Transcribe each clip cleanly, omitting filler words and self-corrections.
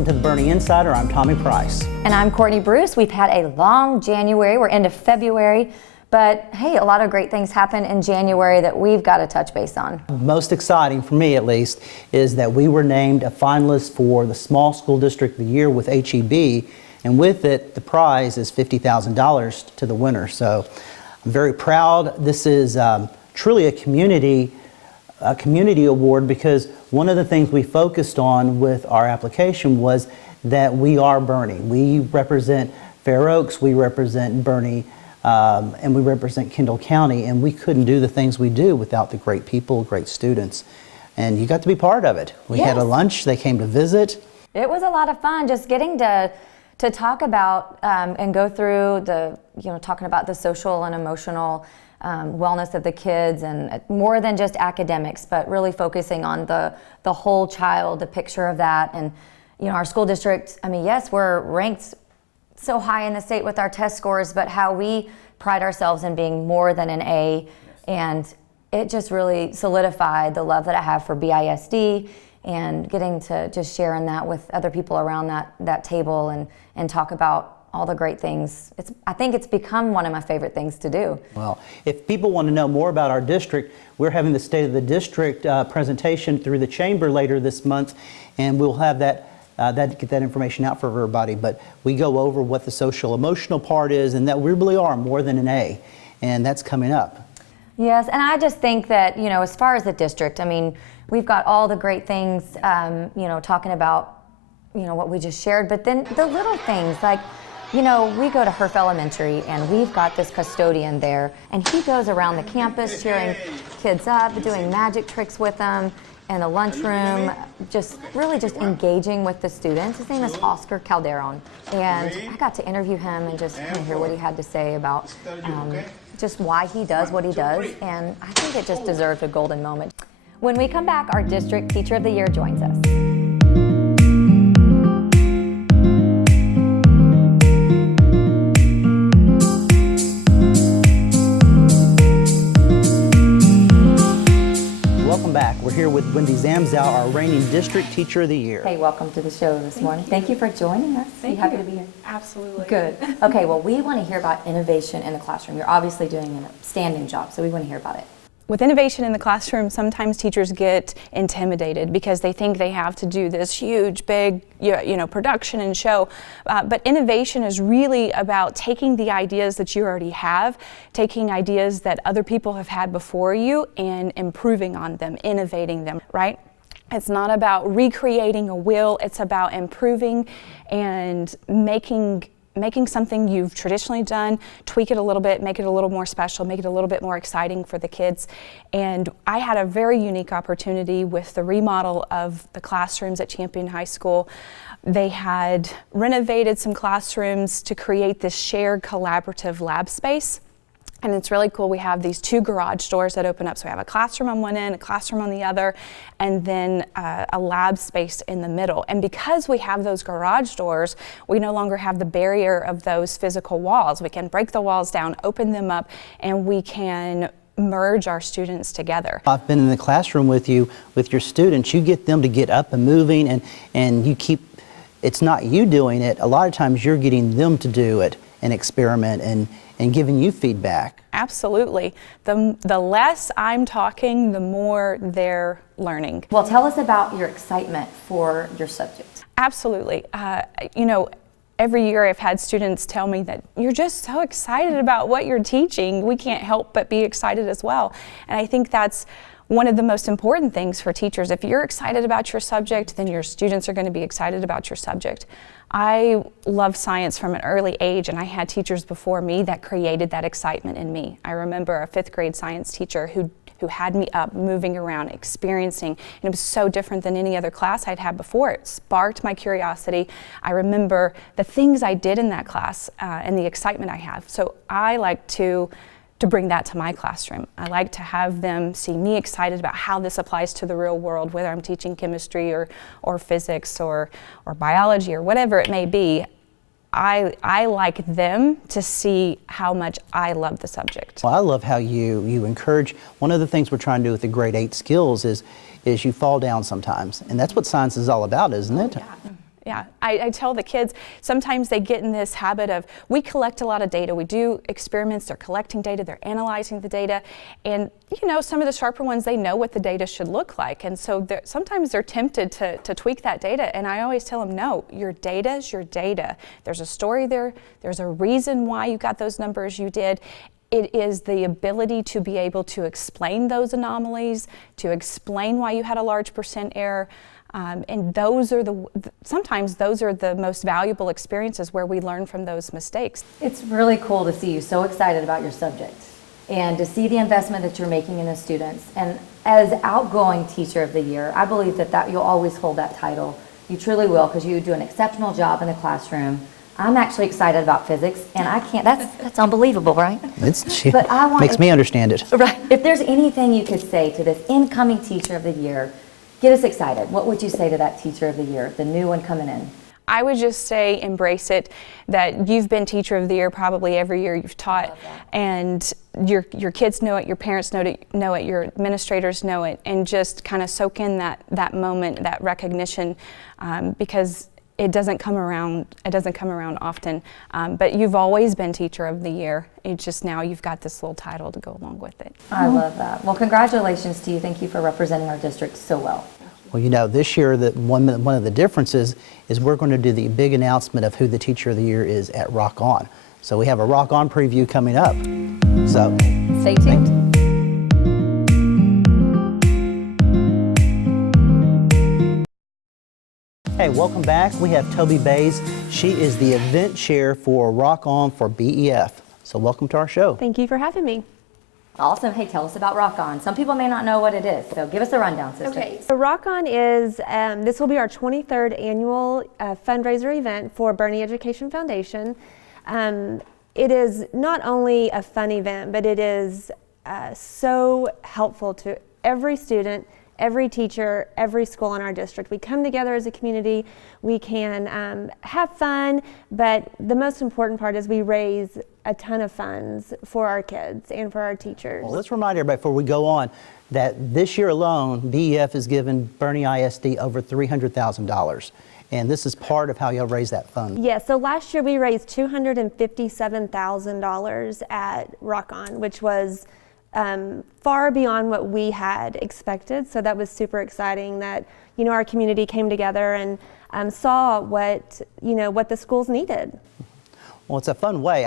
Welcome to the Boerne Insider. I'm Tommy Price. And I'm Courtney Bruce. We've had a long January. We're into February. But hey, a lot of great things happen in January that we've got to touch base on. Most exciting, for me at least, is that we were named a finalist for the Small School District of the Year with HEB. And with it, the prize is $50,000 to the winner. So I'm very proud. This is truly a community award, because one of the things we focused on with our application was that we are Boerne. We represent Fair Oaks, we represent Boerne, and we represent Kendall County, and we couldn't do the things we do without the great people, great students. And you got to be part of it. We had a lunch, they came to visit. It was a lot of fun just getting to talk about and go through talking about the social and emotional wellness of the kids, and more than just academics, but really focusing on the whole child, the picture of that. And our school district, yes, we're ranked so high in the state with our test scores, but how we pride ourselves in being more than an A. And it just really solidified the love that I have for BISD, and getting to just share in that with other people around that table and talk about all the great things. I think it's become one of my favorite things to do. Well, if people want to know more about our district, we're having the State of the District presentation through the Chamber later this month, and we'll have get that information out for everybody. But we go over what the social emotional part is, and that we really are more than an A, and that's coming up. Yes, and I just think that, as far as the district, we've got all the great things, talking about, what we just shared, but then the little things like, we go to Herff Elementary, and we've got this custodian there, and he goes around the campus cheering kids up, doing magic tricks with them in the lunchroom, just engaging with the students. His name is Oscar Calderon, and I got to interview him and just kind of hear what he had to say about just why he does what he does, and I think it just deserved a golden moment. When we come back, our District Teacher of the Year joins us. Welcome back. We're here with Wendy Sam, our reigning District Teacher of the Year. Hey, welcome to the show this morning. Thank you for joining us. Thank you. Happy to be here? Absolutely. Good. Okay, well, we want to hear about innovation in the classroom. You're obviously doing an outstanding job, so we want to hear about it. With innovation in the classroom, sometimes teachers get intimidated because they think they have to do this huge, big, production and show. But innovation is really about taking the ideas that you already have, taking ideas that other people have had before you, and improving on them, innovating them, right? It's not about recreating a wheel, it's about improving and making something you've traditionally done, tweak it a little bit, make it a little more special, make it a little bit more exciting for the kids. And I had a very unique opportunity with the remodel of the classrooms at Champion High School. They had renovated some classrooms to create this shared collaborative lab space. And it's really cool. We have these two garage doors that open up. So we have a classroom on one end, a classroom on the other, and then a lab space in the middle. And because we have those garage doors, we no longer have the barrier of those physical walls. We can break the walls down, open them up, and we can merge our students together. I've been in the classroom with you, with your students. You get them to get up and moving, and you keep, it's not you doing it. A lot of times you're getting them to do it and experiment and giving you feedback. Absolutely. The less I'm talking, the more they're learning. Well, tell us about your excitement for your subject. Absolutely. Every year I've had students tell me that you're just so excited about what you're teaching. We can't help but be excited as well. And I think that's one of the most important things for teachers. If you're excited about your subject, then your students are going to be excited about your subject. I love science from an early age, and I had teachers before me that created that excitement in me. I remember a 5th grade science teacher who had me up, moving around, experiencing, and it was so different than any other class I'd had before. It sparked my curiosity. I remember the things I did in that class and the excitement I have. So I like to bring that to my classroom. I like to have them see me excited about how this applies to the real world, whether I'm teaching chemistry or physics or biology or whatever it may be. I like them to see how much I love the subject. Well, I love how you encourage. One of the things we're trying to do with the grade 8 skills is you fall down sometimes, and that's what science is all about, isn't it? Yeah. Yeah, I tell the kids, sometimes they get in this habit of, we collect a lot of data, we do experiments, they're collecting data, they're analyzing the data, and you know, some of the sharper ones, they know what the data should look like, and so sometimes they're tempted to tweak that data, and I always tell them, no, your data is your data. There's a story there, there's a reason why you got those numbers you did. It is the ability to be able to explain those anomalies, to explain why you had a large percent error. And those are sometimes those are the most valuable experiences where we learn from those mistakes. It's really cool to see you so excited about your subject and to see the investment that you're making in the students. And as outgoing teacher of the year, I believe that you'll always hold that title. You truly will, because you do an exceptional job in the classroom. I'm actually excited about physics, and I can't, that's unbelievable, right? But I want, makes me understand it. Right. If there's anything you could say to this incoming teacher of the year, get us excited. What would you say to that teacher of the year, the new one coming in? I would just say embrace it, that you've been teacher of the year probably every year you've taught, and your kids know it, your parents know it, your administrators know it, and just kind of soak in that moment, that recognition, because it doesn't come around often, but you've always been teacher of the year. It's just now you've got this little title to go along with it. I love that. Well, congratulations to you. Thank you for representing our district so well. Well, you know, this year one of the differences is we're going to do the big announcement of who the teacher of the year is at Rock On. So we have a Rock On preview coming up. So stay tuned. Hey, welcome back. We have Toby Bays. She is the event chair for Rock On for BEF. So welcome to our show. Thank you for having me. Awesome. Hey, tell us about Rock On. Some people may not know what it is, so give us a rundown, sister. Okay, so Rock On is, this will be our 23rd annual fundraiser event for Boerne Education Foundation. It is not only a fun event, but it is so helpful to every student, every teacher, every school in our district. We come together as a community, we can have fun, but the most important part is we raise a ton of funds for our kids and for our teachers. Well, let's remind everybody before we go on that this year alone, BEF has given Boerne ISD over $300,000. And this is part of how you'll raise that fund. Yeah, so last year we raised $257,000 at Rock On, which was far beyond what we had expected. So that was super exciting that, you know, our community came together and saw what the schools needed. Well, it's a fun way.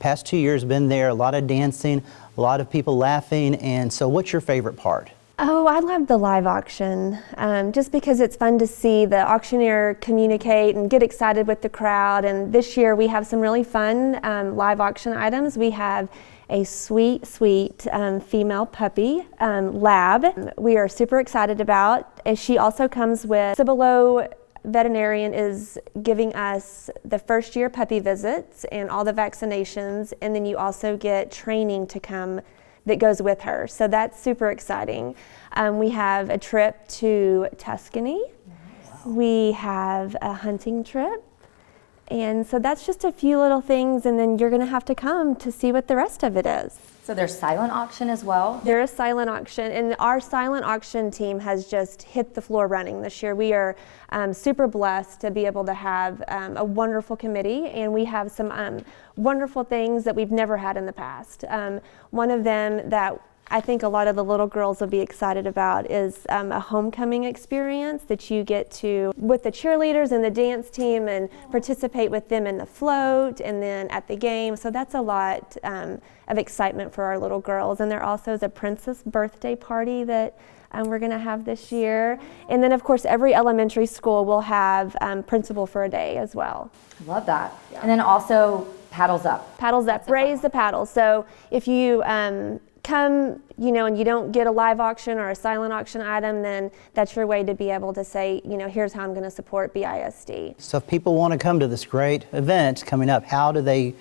Past 2 years been there, a lot of dancing, a lot of people laughing. And so what's your favorite part? Oh, I love the live auction, just because it's fun to see the auctioneer communicate and get excited with the crowd. And this year we have some really fun live auction items. We have a sweet female puppy, Lab. We are super excited about. And she also comes with Cibolo veterinarian is giving us the first year puppy visits and all the vaccinations, and then you also get training to come that goes with her. So that's super exciting. We have a trip to Tuscany. Wow. We have a hunting trip. And so that's just a few little things, and then you're going to have to come to see what the rest of it is. So there's silent auction as well? There is silent auction, and our silent auction team has just hit the floor running this year. We are super blessed to be able to have a wonderful committee, and we have some wonderful things that we've never had in the past. One of them that I think a lot of the little girls will be excited about is a homecoming experience that you get to, with the cheerleaders and the dance team, and participate with them in the float and then at the game. So that's a lot of excitement for our little girls. And there also is a princess birthday party that we're going to have this year. And then of course every elementary school will have Principal for a Day as well. Love that. Yeah. And then also Paddles Up. Paddles Up, raise the paddle. So if you come, and you don't get a live auction or a silent auction item, then that's your way to be able to say, here's how I'm going to support BISD. So if people want to come to this great event coming up, how do they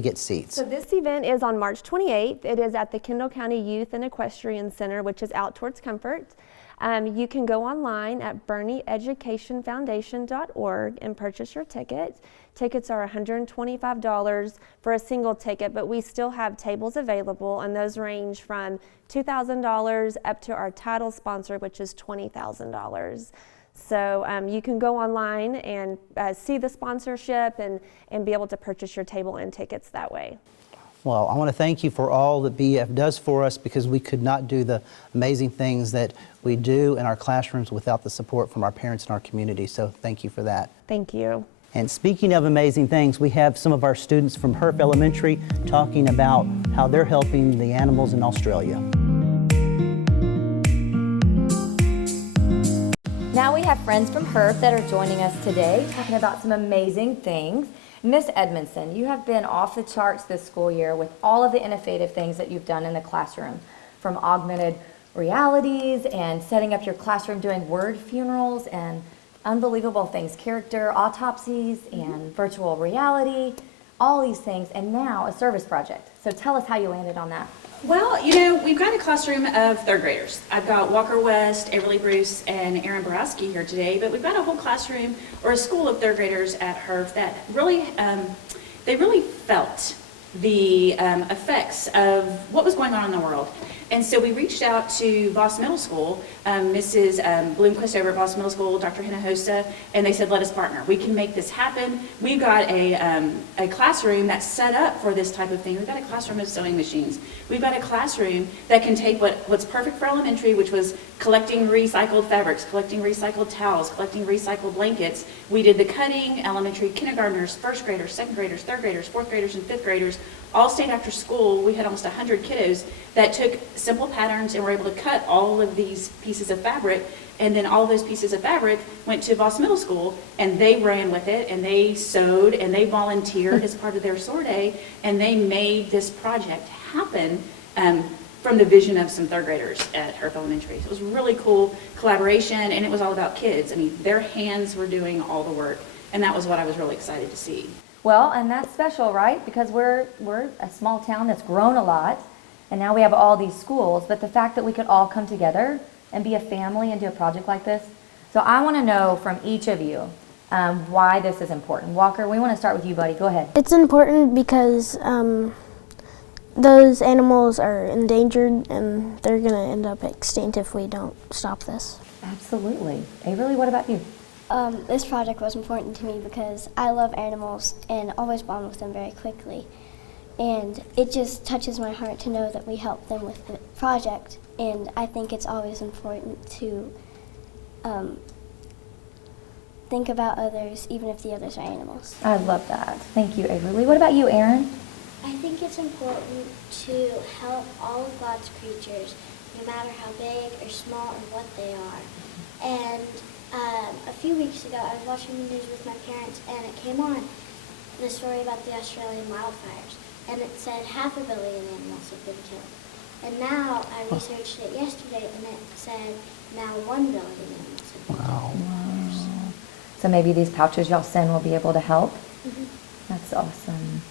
get seats? So this event is on March 28th. It is at the Kendall County Youth and Equestrian Center, which is out towards Comfort. You can go online at BoerneEducationFoundation.org and purchase your ticket. Tickets are $125 for a single ticket, but we still have tables available, and those range from $2,000 up to our title sponsor, which is $20,000. So you can go online and see the sponsorship and be able to purchase your table and tickets that way. Well, I want to thank you for all that BEF does for us, because we could not do the amazing things that we do in our classrooms without the support from our parents and our community. So thank you for that. Thank you. And speaking of amazing things, we have some of our students from Herff Elementary talking about how they're helping the animals in Australia. Now we have friends from Herff that are joining us today, talking about some amazing things. Miss Edmondson, you have been off the charts this school year with all of the innovative things that you've done in the classroom, from augmented realities and setting up your classroom doing word funerals and unbelievable things, character autopsies and virtual reality, all these things, and now a service project. So tell us how you landed on that. Well, you know, we've got a classroom of third graders. I've got Walker West, Everly Bruce, and Aaron Borowski here today, but we've got a whole classroom or a school of third graders at Herff that really, they really felt the effects of what was going on in the world. And so we reached out to Voss Middle School, Mrs. Bloomquist over at Voss Middle School, Dr. Hinojosa, and they said, let us partner. We can make this happen. We've got a classroom that's set up for this type of thing. We've got a classroom of sewing machines. We've got a classroom that can take what's perfect for elementary, which was collecting recycled fabrics, collecting recycled towels, collecting recycled blankets. We did the cutting. Elementary kindergartners, first graders, second graders, third graders, fourth graders, and fifth graders all stayed after school. We had almost 100 kiddos that took simple patterns and were able to cut all of these pieces of fabric, and then all those pieces of fabric went to Voss Middle School, and they ran with it, and they sewed, and they volunteered as part of their SOAR Day, and they made this project happen from the vision of some third graders at Herff Elementary. So it was a really cool collaboration, and it was all about kids. I mean, their hands were doing all the work, and that was what I was really excited to see. Well, and that's special, right? Because we're a small town that's grown a lot, and now we have all these schools, but the fact that we could all come together and be a family and do a project like this. So I want to know from each of you why this is important. Walker, we want to start with you, buddy. Go ahead. It's important because those animals are endangered and they're going to end up extinct if we don't stop this. Absolutely. Avery, what about you? This project was important to me because I love animals and always bond with them very quickly. And it just touches my heart to know that we help them with the project. And I think it's always important to think about others, even if the others are animals. I love that. Thank you, Avery. What about you, Aaron? I think it's important to help all of God's creatures, no matter how big or small or what they are. And a few weeks ago, I was watching the news with my parents, and it came on, the story about the Australian wildfires. And it said 500 million animals have been killed. And now I researched it yesterday, and it said now 1 billion animals have been killed. So maybe these pouches y'all send will be able to help? Mm-hmm. That's awesome.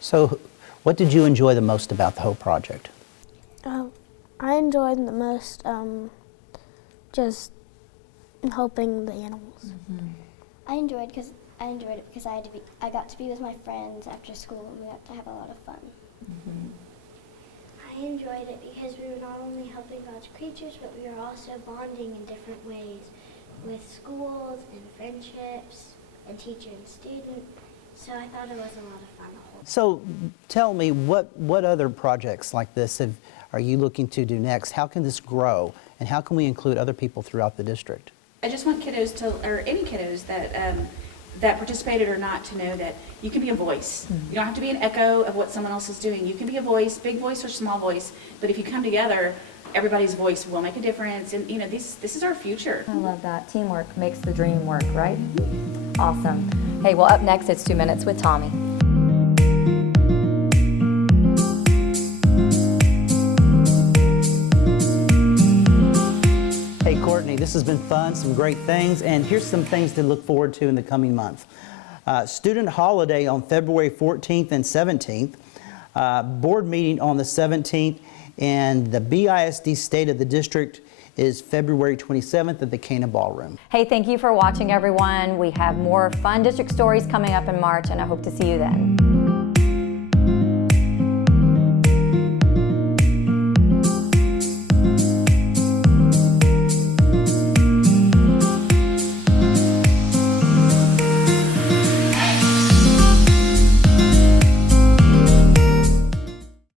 So what did you enjoy the most about the whole project? I enjoyed the most just helping the animals. Mm-hmm. I enjoyed it because I got to be with my friends after school, and we got to have a lot of fun. Mm-hmm. I enjoyed it because we were not only helping God's creatures, but we were also bonding in different ways with schools and friendships and teacher and student. So I thought it was a lot of fun. So tell me, what other projects like this are you looking to do next? How can this grow, and how can we include other people throughout the district? I just want kiddos or any kiddos that participated or not, to know that you can be a voice. You don't have to be an echo of what someone else is doing. You can be a voice, big voice or small voice, but if you come together, everybody's voice will make a difference. And you know, this is our future. I love that. Teamwork makes the dream work, right? Awesome. Hey, well, up next, it's 2 Minutes with Tommy. Hey, Courtney, this has been fun, some great things, and here's some things to look forward to in the coming month. Student holiday on February 14th and 17th, board meeting on the 17th, and the BISD State of the District is February 27th at the Cana Ballroom. Hey, thank you for watching, everyone. We have more fun district stories coming up in March, and I hope to see you then.